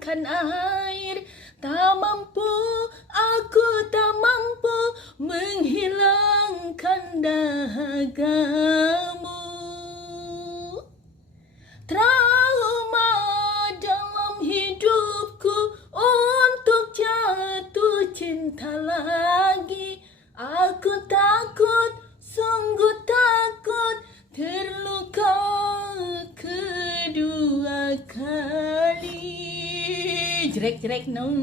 menerankan air. Tak mampu, aku tak mampu menghilangkan dahagamu. Trauma dalam hidupku untuk jatuh cinta lagi. Aku takut, sungguh takut terluka kedua kali. Jerek-jerek nong.